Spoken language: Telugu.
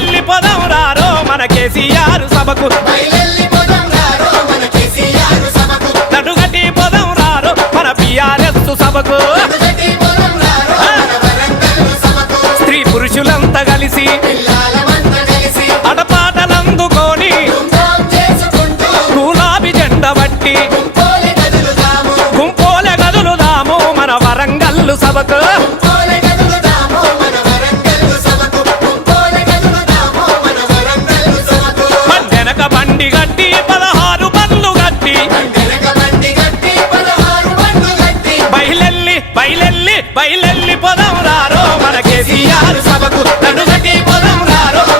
బయలెల్లి పోదాం రారో మన కేసీఆర్ సభకు నడుగటి పోదాం రారో మన బీఆర్ఎస్ సభకు స్త్రీ పురుషులంతా కలిసి అడపాటలందుకొని గులాబీ జెండా బట్టి గుంపోలే గదులుదాము మన వరంగల్లు సభకు వెనక బండి గట్టి 16 బండ్లు గట్టి బయలెల్లి పోదాం రారో మన కేసీఆర్